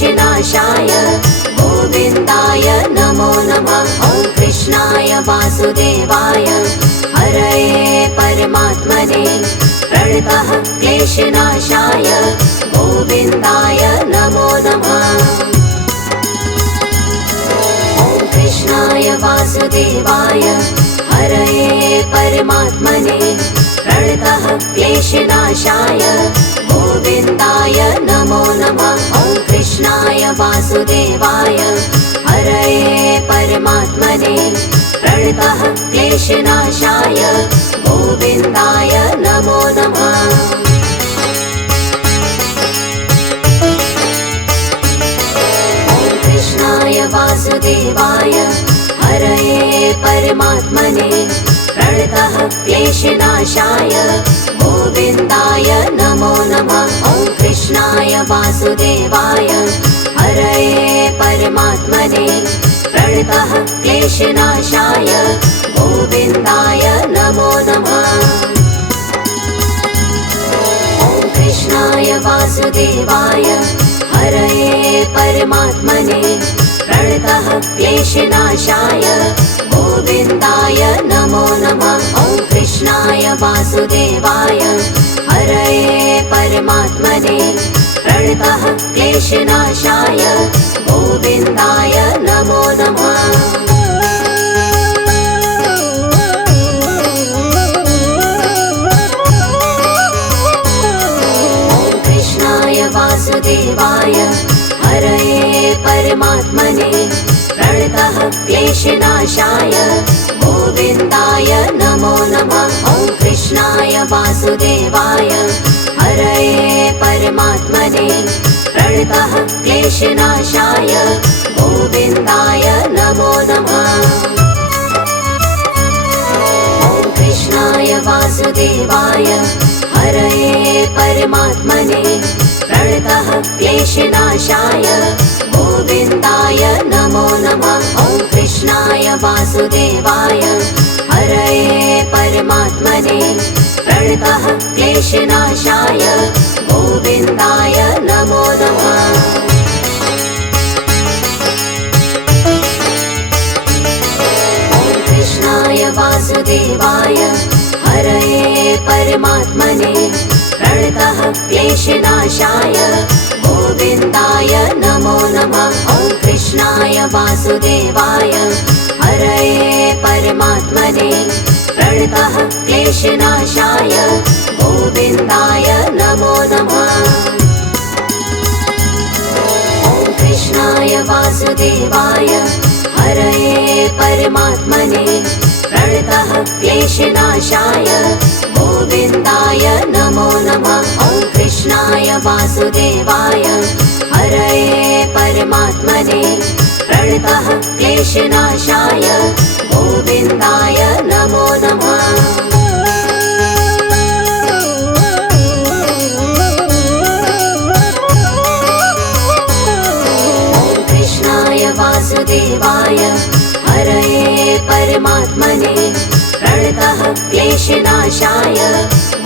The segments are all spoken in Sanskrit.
क्लेशनाशाय गोविन्दाय नमो नमः। ॐ कृष्णाय वासुदेवाय हरये परमात्मने प्रणतः क्लेशनाशाय गोविन्दाय नमो नमः। ॐ कृष्णाय वासुदेवाय हरये परमात्मने प्रणतः क्लेशनाशाय गोविन्दाय नमो नमः। ॐ कृष्णाय वासुदेवाय हरये परमात्मने प्रणतः क्लेशनाशाय गोविन्दाय नमो नमः। ॐ कृष्णाय वासुदेवाय हरये परमात्मने प्रणतः क्लेशनाशाय गोविन्दाय नमो नमः। ॐ कृष्णाय वासुदेवाय हरये परमात्मने प्रणतः क्लेशनाशाय गोविन्दाय नमो नमः। ॐ कृष्णाय वासुदेवाय हरये परमात्मने प्रणतः क्लेशनाशाय गोविन्दाय नमो नमः। ॐ कृष्णाय वासुदेवाय हरये परमात्मने प्रणतः क्लेशनाशाय गोविन्दाय नमो नमः। ॐ कृष्णाय वासुदेवाय हरये परमात्मने प्रणतः क्लेशनाशाय गोविन्दाय नमो नमः। ॐ कृष्णाय वासुदेवाय हरये परमात्मने प्रणतः क्लेशनाशाय गोविन्दाय नमो नमः। ॐ कृष्णाय वासुदेवाय हरये परमात्मने प्रणतः क्लेशनाशाय गोविन्दाय नमो नमः। ॐ कृष्णाय वासुदेवाय हरये परमात्मने प्रणतः क्लेशनाशाय गोविन्दाय नमो नमः। ॐ कृष्णाय वासुदेवाय हरये परमात्मने प्रणतः क्लेशनाशाय गोविन्दाय नमो नमः। ॐ कृष्णाय वासुदेवाय हरये परमात्मने प्रणतः क्लेशनाशाय गोविन्दाय नमो नमः। ॐ कृष्णाय वासुदेवाय हरये परमात्मने प्रणतः क्लेशनाशाय गोविन्दाय नमो नमः। ॐ कृष्णाय वासुदेवाय हरये परमात्मने प्रणतः क्लेशनाशाय गोविन्दाय नमो नमः। ॐ कृष्णाय वासुदेवाय हरये परमात्मने प्रणतः क्लेशनाशाय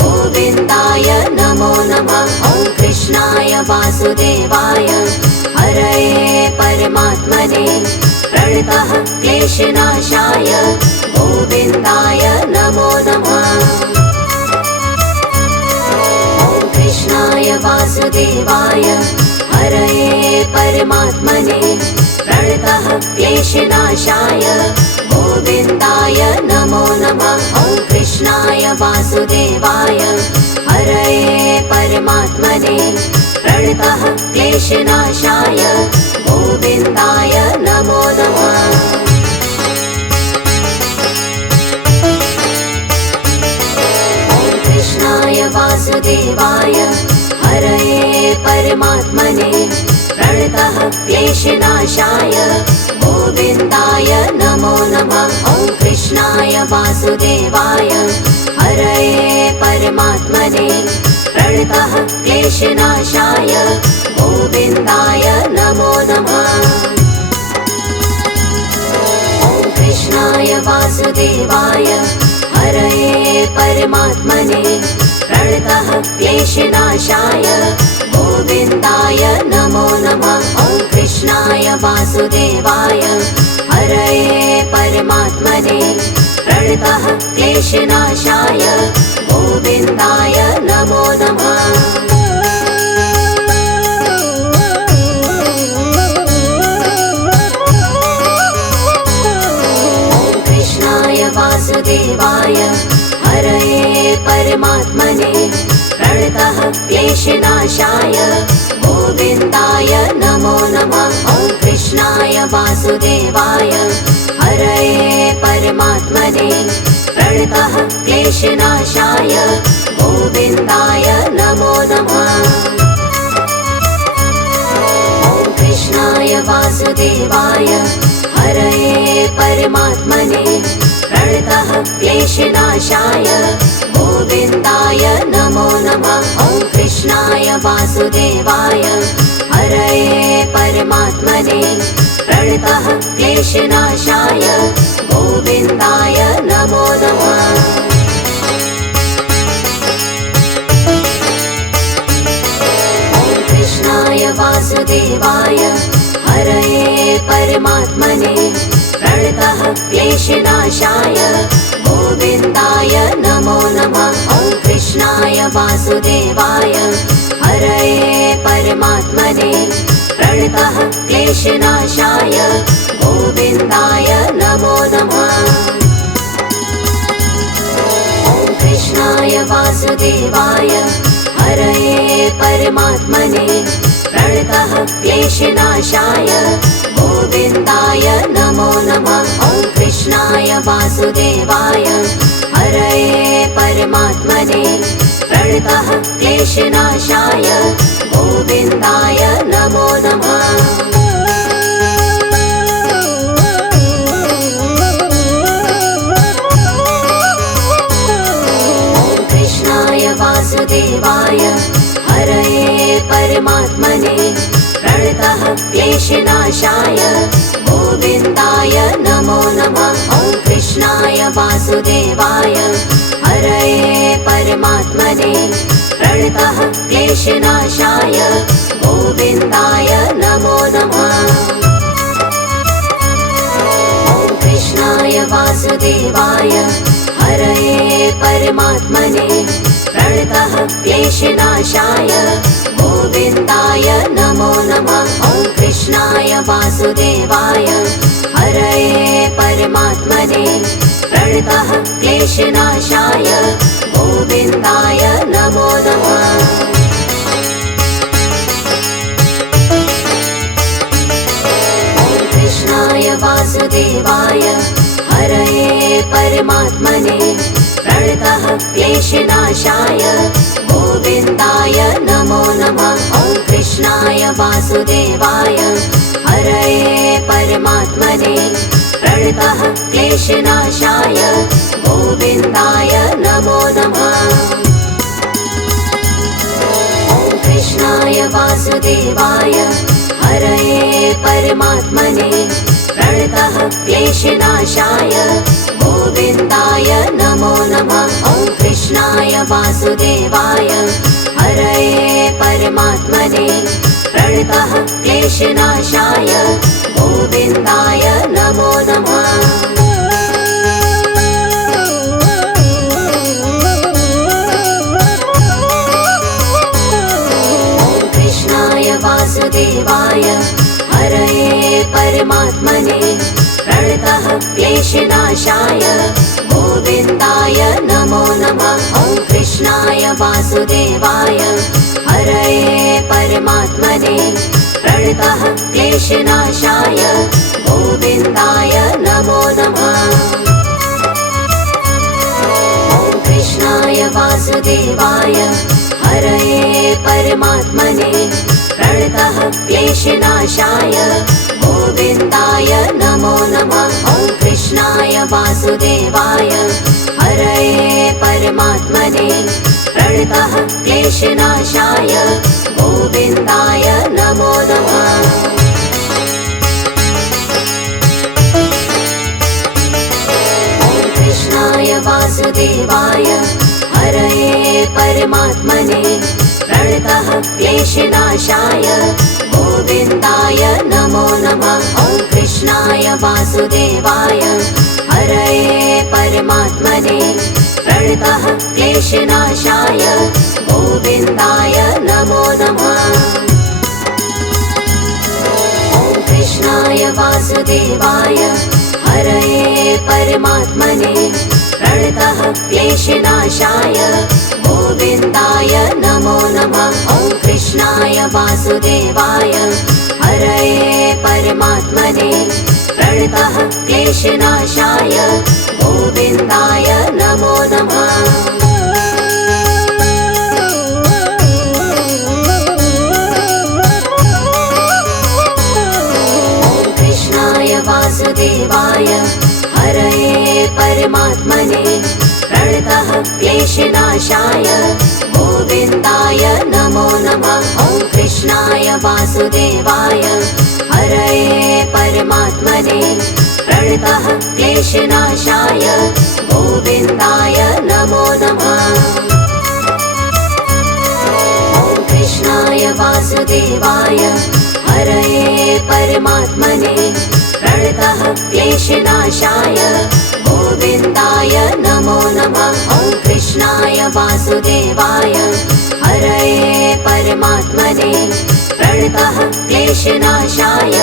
गोविन्दाय नमो नमः। ॐ कृष्णाय वासुदेवाय हरये परमात्मने प्रणतः क्लेशनाशाय गोविन्दाय नमो नमः। ॐ कृष्णाय वासुदेवाय हरये परमात्मने प्रणतः क्लेशनाशाय गोविन्दाय नमो नमः। ॐ कृष्णाय वासुदेवाय हरये परमात्मने प्रणतः क्लेशनाशाय गोविन्दाय नमो नमः। ॐ कृष्णाय वासुदेवाय हरये परमात्मने प्रणतः क्लेशनाशाय गोविन्दाय नमो नमः। ॐ कृष्णाय वासुदेवाय हरये परमात्मने प्रणतः क्लेशनाशाय गोविन्दाय नमो नमः। ॐ कृष्णाय वासुदेवाय हरये परमात्मने प्रणतः क्लेशनाशाय गोविन्दाय नमो नमः। ॐ वासुदेवाय हरये परमात्मने प्रणतः क्लेशनाशाय गोविन्दाय नमो नमः। वासुदेवाय हरये परमात्मने प्रणतः क्लेशनाशाय गोविन्दाय नमो नमः। ॐ कृष्णाय वासुदेवाय हरये परमात्मने प्रणतः क्लेशनाशाय गोविन्दाय नमो नमः। ॐ कृष्णाय वासुदेवाय हरये परमात्मने प्रणतः क्लेशनाशाय गोविन्दाय नमो नमः। ॐ कृष्णाय वासुदेवाय हरये परमात्मने प्रणतः क्लेशनाशाय गोविन्दाय नमो नमः। ॐ कृष्णाय वासुदेवाय हरये परमात्मने प्रणतः क्लेशनाशाय गोविन्दाय नमो नमः। ॐ कृष्णाय वासुदेवाय हरये परमात्मने प्रणतः क्लेशनाशाय गोविन्दाय नमो नमः। ॐ कृष्णाय वासुदेवाय हरये परमात्मने प्रणतः क्लेशनाशाय गोविन्दाय नमो नमः। ॐ कृष्णाय वासुदेवाय हरये परमात्मने प्रणतः क्लेशनाशाय गोविन्दाय नमो नमः। ॐ कृष्णाय वासुदेवाय हरये परमात्मने प्रणतः क्लेशनाशाय गोविन्दाय नमो नमः। ॐ कृष्णाय वासुदेवाय हरये परमात्मने प्रणतः क्लेशनाशाय गोविन्दाय नमो नमः। ॐ कृष्णाय वासुदेवाय हरये परमात्मने प्रणतः क्लेशनाशाय गोविन्दाय नमो नमः। ॐ कृष्णाय वासुदेवाय हरये परमात्मने प्रणतः क्लेशनाशाय गोविन्दाय नमो नमः। ॐ कृष्णाय वासुदेवाय हरये परमात्मने प्रणतः क्लेशनाशाय गोविन्दाय नमो नमः। ॐ कृष्णाय वासुदेवाय हरये परमात्मने प्रणतः क्लेशनाशाय गोविन्दाय नमो नमः। ॐ कृष्णाय वासुदेवाय हरये परमात्मने प्रणतः क्लेशनाशाय गोविन्दाय नमो नमः। ॐ कृष्णाय वासुदेवाय हरये परमात्मने प्रणतः क्लेशनाशाय गोविन्दाय नमो नमः। ॐ कृष्णाय वासुदेवाय हरये परमात्मने प्रणतः क्लेशनाशाय गोविन्दाय नमो नमः। ॐ कृष्णाय वासुदेवाय हरये परमात्मने प्रणतः क्लेशनाशाय गोविन्दाय नमो नमः। ॐ कृष्णाय वासुदेवाय हरये परमात्मने प्रणतः क्लेशनाशाय गोविन्दाय नमो नमः। ॐ कृष्णाय वासुदेवाय हरये परमात्मने प्रणतः क्लेशनाशाय गोविन्दाय नमो नमः। ॐ कृष्णाय वासुदेवाय हरये परमात्मने प्रणतः क्लेशनाशाय गोविन्दाय नमो नमः। वासुदेवाय हरये परमात्मने प्रणतः क्लेशनाशाय गोविन्दाय नमो नमः। ॐ कृष्णाय वासुदेवाय हरये परमात्मने प्रणतः क्लेशनाशाय गोविन्दाय नमो नमः। ॐ कृष्णाय वासुदेवाय हरये परमात्मने प्रणतः क्लेशनाशाय गोविन्दाय नमो नमः। ॐ कृष्णाय वासुदेवाय हरये परमात्मने प्रणतः क्लेशनाशाय गोविन्दाय नमो नमः। ॐ कृष्णाय वासुदेवाय हरये परमात्मने प्रणतः क्लेशनाशाय गोविन्दाय नमो नमः। ॐ कृष्णाय वासुदेवाय हरये परमात्मने प्रणतः क्लेशनाशाय गोविन्दाय नमो नमः। ॐ कृष्णाय वासुदेवाय हरये परमात्मने प्रणतः क्लेशनाशाय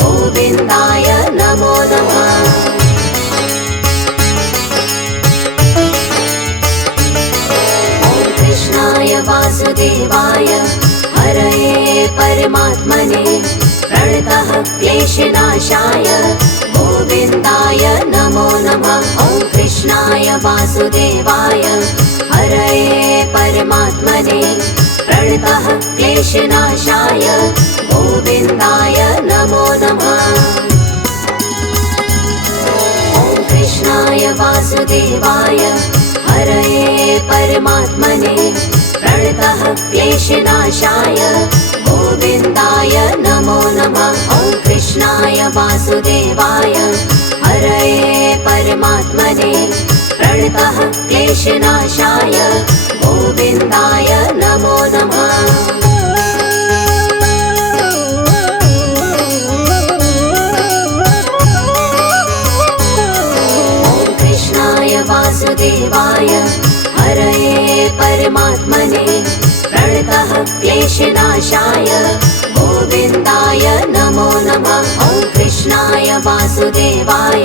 गोविन्दाय नमो नमः। ॐ कृष्णाय वासुदेवाय हरये परमात्मने प्रणतः क्लेशनाशाय गोविन्दाय नमो नमः। ॐ कृष्णाय वासुदेवाय हरये परमात्मने प्रणतः क्लेशनाशाय गोविन्दाय नमो नमः। ॐ कृष्णाय वासुदेवाय हरये परमात्मने प्रणतः क्लेशनाशाय गोविन्दाय नमो नमः। ॐ कृष्णाय वासुदेवाय हरये परमात्मने प्रणतः क्लेशनाशाय गोविन्दाय नमो नमः। ॐ कृष्णाय वासुदेवाय हरये परमात्मने प्रणतः क्लेशनाशाय गोविन्दाय नमो नमः। ॐ कृष्णाय वासुदेवाय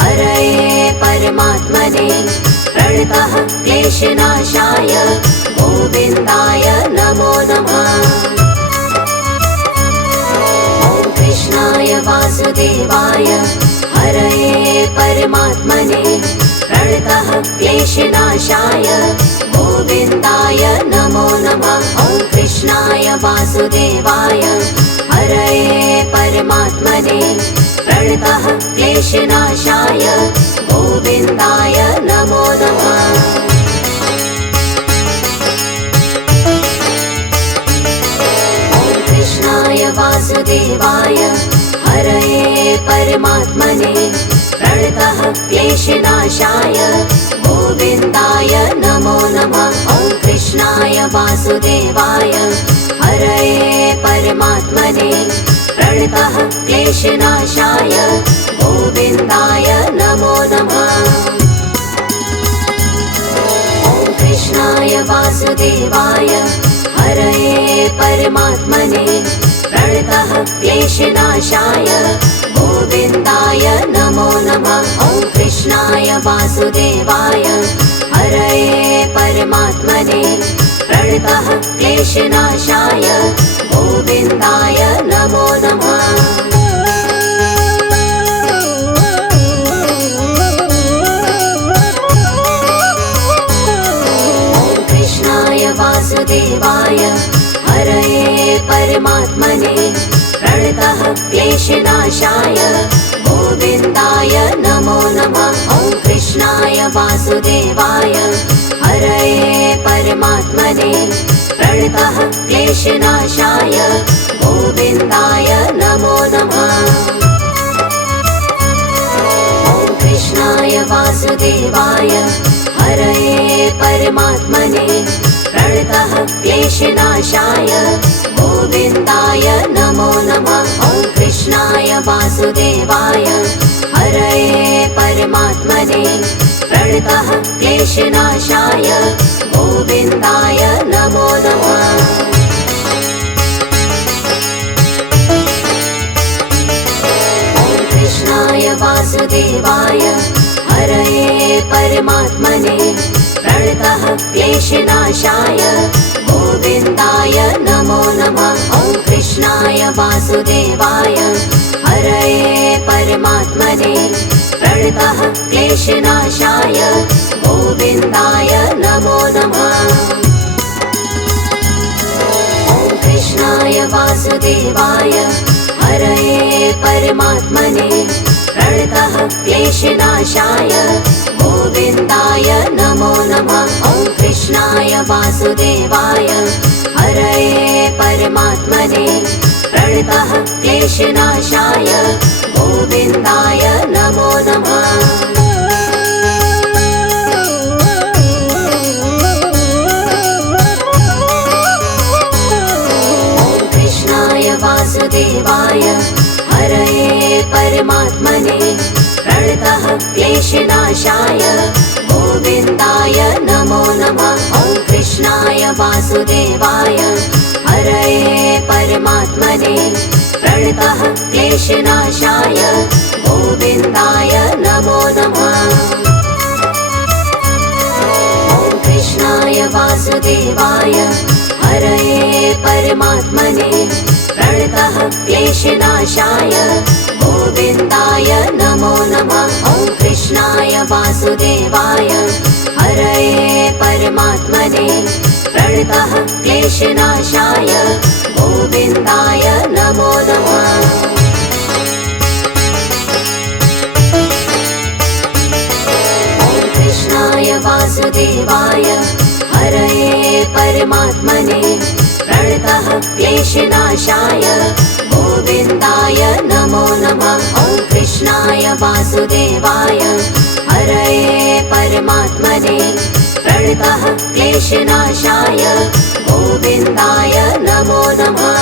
हरये परमात्मने प्रणतः क्लेशनाशाय गोविन्दाय नमो नमः। ॐ कृष्णाय वासुदेवाय हरये परमात्मने प्रणतः क्लेशनाशाय गोविन्दाय नमो नमः। ॐ कृष्णाय वासुदेवाय हरये परमात्मने प्रणतः क्लेशनाशाय गोविन्दाय नमो नमः। ॐ कृष्णाय वासुदेवाय हरये परमात्मने प्रणतः क्लेशनाशाय गोविन्दाय नमो नमः। ॐ कृष्णाय वासुदेवाय हरये परमात्मने प्रणतः क्लेशनाशाय गोविन्दाय नमो नमः। ॐ कृष्णाय वासुदेवाय हरये परमात्मने प्रणतः क्लेशनाशाय गोविन्दाय नमो नमः। ॐ कृष्णाय वासुदेवाय हरये परमात्मने प्रणतः क्लेशनाशाय गोविन्दाय नमो नमः। ॐ कृष्णाय वासुदेवाय हरये परमात्मने प्रणतः क्लेशनाशाय गोविन्दाय नमो नमः। ॐ कृष्णाय वासुदेवाय हरये परमात्मने प्रणतः क्लेशनाशाय गोविन्दाय नमो नमः। ॐ कृष्णाय वासुदेवाय हरये परमात्मने प्रणतः क्लेशनाशाय गोविन्दाय नमो नमः। ॐ कृष्णाय वासुदेवाय परमात्मने प्रणतः क्लेशनाशाय गोविन्दाय नमो नमः। कृष्णाय वासुदेवाय हरये परमात्मने प्रणतः क्लेशनाशाय गोविन्दाय नमो नमः। ॐ कृष्णाय वासुदेवाय हरये परमात्मने प्रणतः क्लेशनाशाय गोविन्दाय नमो नमः। ॐ कृष्णाय वासुदेवाय हरये परमात्मने प्रणतः क्लेशनाशाय गोविन्दाय नमो नमः। ॐ कृष्णाय वासुदेवाय हरये परमात्मने प्रणतः क्लेशनाशाय गोविन्दाय नमो नमः। वासुदेवाय हरये परमात्मने प्रणतः क्लेशनाशाय गोविन्दाय नमो नमः। ॐ कृष्णाय वासुदेवाय हरये परमात्मने प्रणतः क्लेशनाशाय गोविन्दाय नमो नमः। ॐ कृष्णाय वासुदेवाय हरये परमात्मने प्रणतः क्लेशनाशाय गोविन्दाय नमो नमः। ॐ कृष्णाय वासुदेवाय हरये परमात्मने प्रणतः क्लेशनाशाय गोविन्दाय नमो नमः। ॐ कृष्णाय वासुदेवाय हरये परमात्मने प्रणतः क्लेशनाशाय गोविन्दाय नमो नमः। ॐ कृष्णाय वासुदेवाय हरये परमात्मने प्रणतः क्लेशनाशाय गोविन्दाय नमो नमः।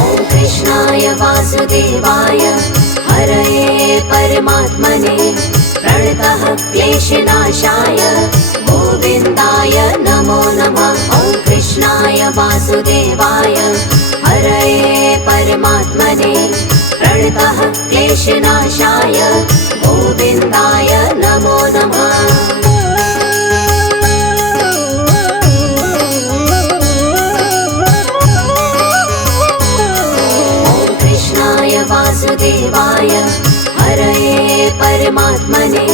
ॐ कृष्णाय वासुदेवाय हरये परमात्मने प्रणतः क्लेशनाशाय गोविन्दाय नमो नमः। ॐ कृष्णाय वासुदेवाय हरये परमात्मने प्रणतः क्लेशनाशाय गोविन्दाय नमो नमः। ॐ कृष्णाय वासुदेवाय हरये परमात्मने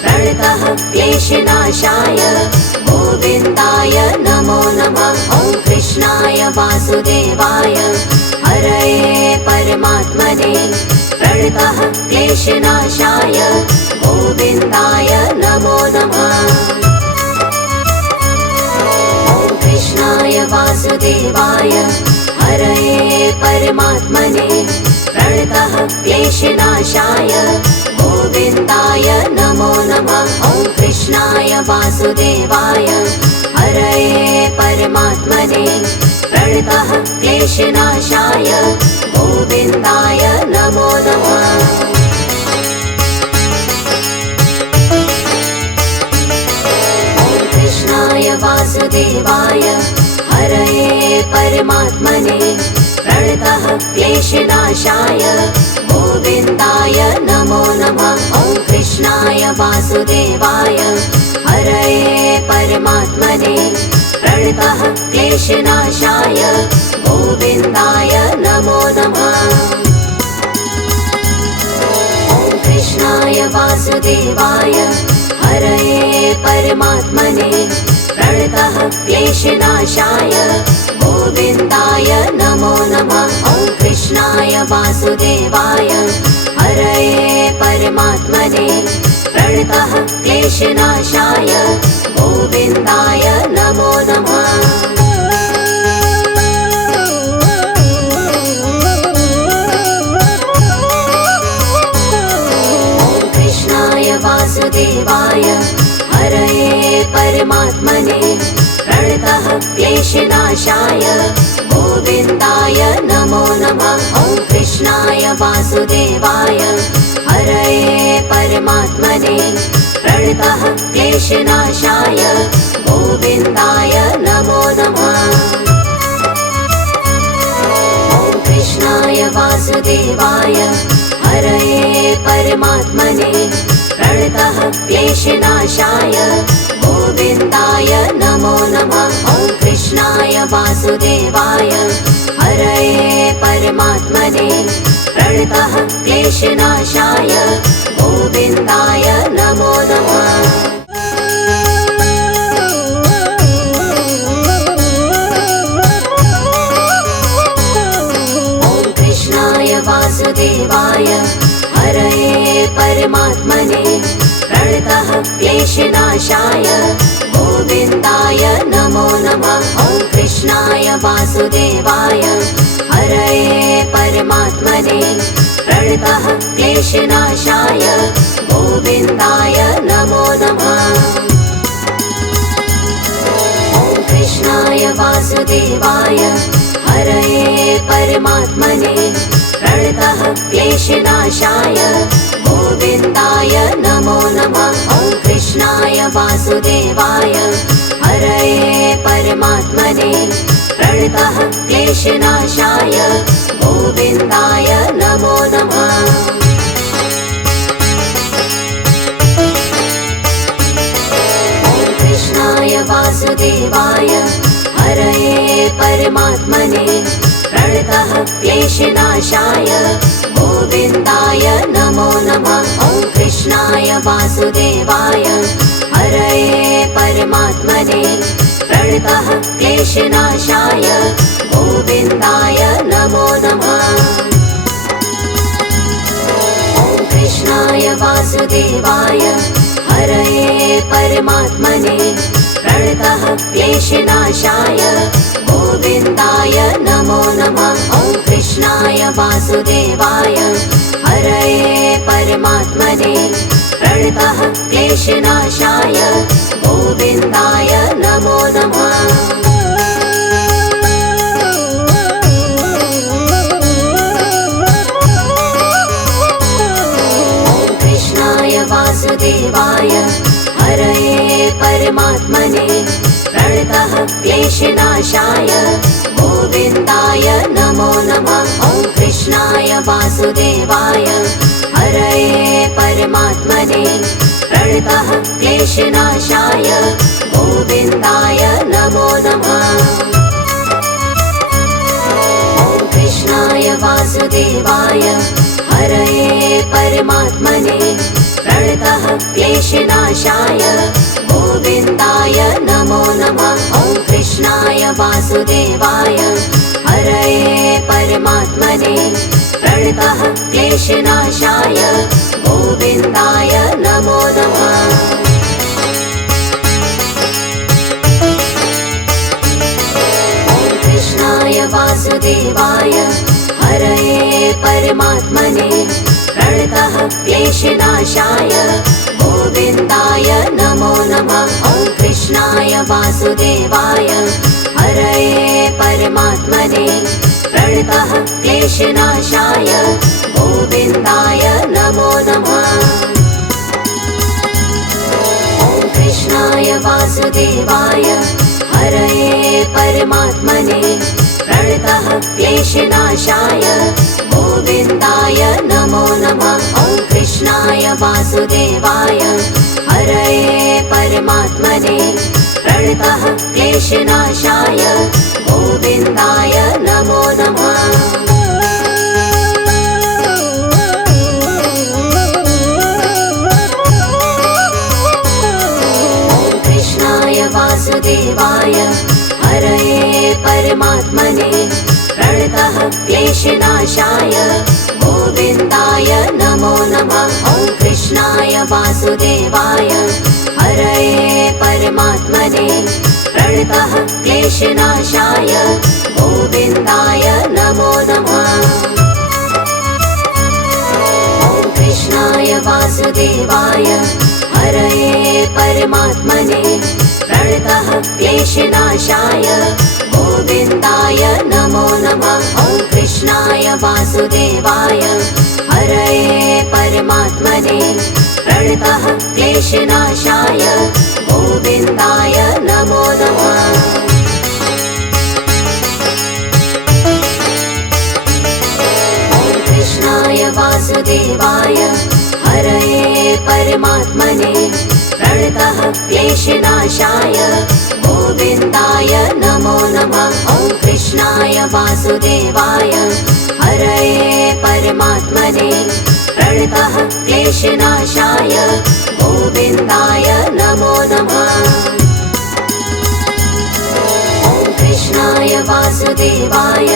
प्रणतः क्लेशनाशाय गोविन्दाय नमो नमः। ॐ कृष्णाय वासुदेवाय हरये परमात्मने प्रणतः क्लेशनाशाय गोविन्दाय नमो नमः। ॐ कृष्णाय वासुदेवाय हरये परमात्मने प्रणतः क्लेशनाशाय गोविन्दाय नमो नमः। ॐ कृष्णाय वासुदेवाय हरये परमात्मने प्रणतः क्लेशनाशाय गोविन्दाय नमो नमः। ॐ कृष्णाय वासुदेवाय हरये परमात्मने प्रणतः क्लेशनाशाय गोविन्दाय नमो नमः। ॐ कृष्णाय वासुदेवाय हरये परमात्मने प्रणतः क्लेशनाशाय गोविन्दाय नमो नमः। ॐ कृष्णाय वासुदेवाय हरये परमात्मने प्रणतः क्लेशनाशाय गोविन्दाय नमो नमः। ॐ कृष्णाय वासुदेवाय हरये परमात्मने प्रणतः क्लेशनाशाय गोविन्दाय नमो नमः। ॐ कृष्णाय वासुदेवाय हरये परमात्मने प्रणतः क्लेशनाशाय गोविन्दाय नमो नमः। ॐ कृष्णाय वासुदेवाय हरये परमात्मने प्रणतः क्लेशनाशाय गोविन्दाय नमो नमः। ॐ कृष्णाय वासुदेवाय हरये परमात्मने प्रणतः क्लेशनाशाय गोविन्दाय नमो नमः। ॐ कृष्णाय वासुदेवाय हरये परमात्मने प्रणतः क्लेशनाशाय गोविन्दाय नमो नमः। ॐ कृष्णाय वासुदेवाय हरये परमात्मने प्रणतः क्लेशनाशाय गोविन्दाय नमो नमः। ॐ कृष्णाय वासुदेवाय हरये परमात्मने प्रणतः क्लेशनाशाय गोविन्दाय नमो नमः। ॐ कृष्णाय वासुदेवाय हरये परमात्मने प्रणतः क्लेशनाशाय गोविन्दाय नमो नमः। ॐ कृष्णाय वासुदेवाय हरये परमात्मने प्रणतः क्लेशनाशाय गोविन्दाय नमो नमः। ॐ कृष्णाय वासुदेवाय हरये परमात्मने प्रणतः क्लेशनाशाय गोविन्दाय नमो नमः। ॐ कृष्णाय वासुदेवाय हरये परमात्मने प्रणतः क्लेशनाशाय गोविन्दाय नमो नमः। ॐ कृष्णाय वासुदेवाय हरये परमात्मने प्रणतः क्लेशनाशाय गोविन्दाय नमो नमः। ॐ कृष्णाय वासुदेवाय हरये परमात्मने प्रणतः क्लेशनाशाय गोविन्दाय नमो नमः। ॐ कृष्णाय वासुदेवाय हरये परमात्मने प्रणतः क्लेशनाशाय गोविन्दाय नमो नमः। ॐ कृष्णाय वासुदेवाय हरये परमात्मने प्रणतः क्लेशनाशाय गोविन्दाय नमो नमः। ॐ कृष्णाय वासुदेवाय हरये परमात्मने प्रणतः क्लेशनाशाय गोविन्दाय नमो नमः। ॐ कृष्णाय वासुदेवाय हरये परमात्मने प्रणतः क्लेशनाशाय गोविन्दाय नमो नमः। ॐ कृष्णाय वासुदेवाय हरये परमात्मने प्रणतः क्लेशनाशाय गोविन्दाय नमो नमः। ॐ कृष्णाय वासुदेवाय हरये परमात्मने प्रणतः क्लेशनाशाय गोविन्दाय नमो नमः। ॐ कृष्णाय वासुदेवाय हरये परमात्मने प्रणतः क्लेशनाशाय गोविन्दाय नमो नमः। ॐ कृष्णाय वासुदेवाय हरये परमात्मने प्रणतः क्लेशनाशाय गोविन्दाय नमो नमः। ॐ कृष्णाय वासुदेवाय हरये परमात्मने प्रणतः क्लेशनाशाय गोविन्दाय नमो नमः। ॐ कृष्णाय वासुदेवाय हरये परमात्मने प्रणतः क्लेशनाशाय गोविन्दाय नमो नमः। ॐ कृष्णाय वासुदेवाय हरये परमात्मने प्रणतः क्लेशनाशाय गोविन्दाय नमो नमः। ॐ कृष्णाय वासुदेवाय हरये परमात्मने प्रणतः प्रणतः क्लेशनाशाय गोविन्दाय नमो नमः। कृष्णाय वासुदेवाय हरये परमात्मने प्रणतः क्लेशनाशाय गोविन्दाय नमो नमः। ॐ कृष्णाय वासुदेवाय हरये परमात्मने प्रणतः क्लेशनाशाय गोविन्दाय नमो नमः। ॐ कृष्णाय वासुदेवाय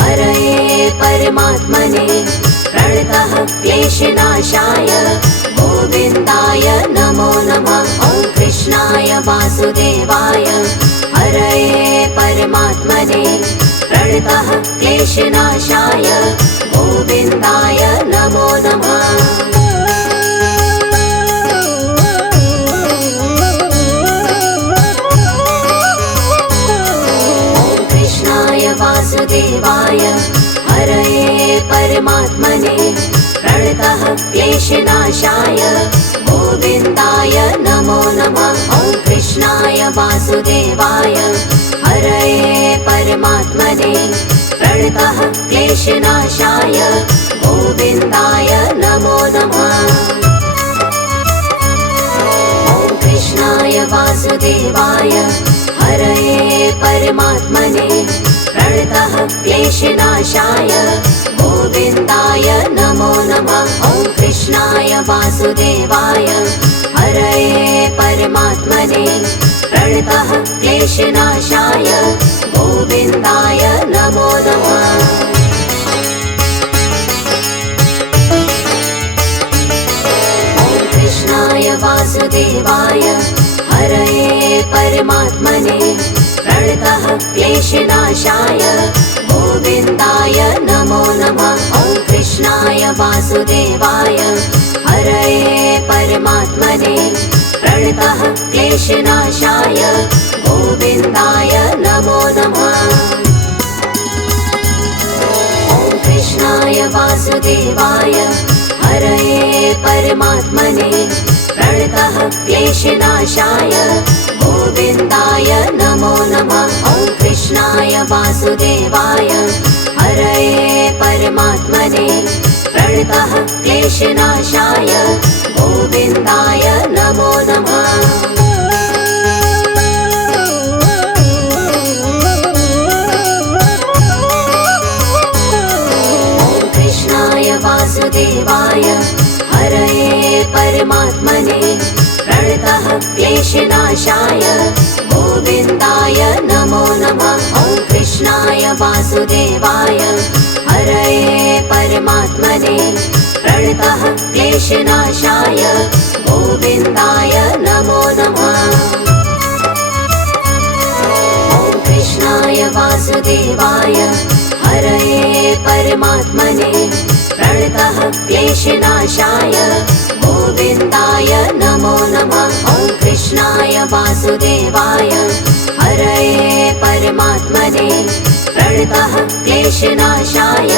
हरये परमात्मने प्रणतः क्लेशनाशाय गोविन्दाय नमो नमः। ॐ कृष्णाय वासुदेवाय हरये परमात्मने प्रणतः क्लेशनाशाय गोविन्दाय नमो नमः। वासुदेवाय हरये परमात्मने प्रणतः क्लेशनाशाय गोविन्दाय नमो नमः। ॐ कृष्णाय वासुदेवाय हरये परमात्मने प्रणतः क्लेशनाशाय गोविन्दाय नमो नमः। ॐ कृष्णाय वासुदेवाय हरये परमात्मने प्रणतः क्लेशनाशाय गोविन्दाय नमो नमः। ॐ कृष्णाय वासुदेवाय हरये परमात्मने प्रणतः क्लेशनाशाय गोविन्दाय नमो नमः। ॐ कृष्णाय वासुदेवाय हरये परमात्मने प्रणतः क्लेशनाशाय गोविन्दाय नमो नमः। ॐ कृष्णाय वासुदेवाय हरये परमात्मने प्रणतः क्लेशनाशाय गोविन्दाय नमो नमः। ॐ कृष्णाय वासुदेवाय हरये परमात्मने प्रणतः क्लेशनाशाय गोविन्दाय नमो नमः। ॐ कृष्णाय वासुदेवाय हरये परमात्मने प्रणतः क्लेशनाशाय गोविन्दाय नमो नमः। ॐ कृष्णाय वासुदेवाय हरये परमात्मने प्रणतः क्लेशनाशाय गोविन्दाय नमो नमः। ॐ कृष्णाय वासुदेवाय हरये परमात्मने प्रणतः क्लेशनाशाय गोविन्दाय नमो नमः। ॐ कृष्णाय वासुदेवाय हरये परमात्मने प्रणतः क्लेशनाशाय गोविन्दाय नमो नमः। ॐ कृष्णाय वासुदेवाय हरये परमात्मने प्रणतः क्लेशनाशाय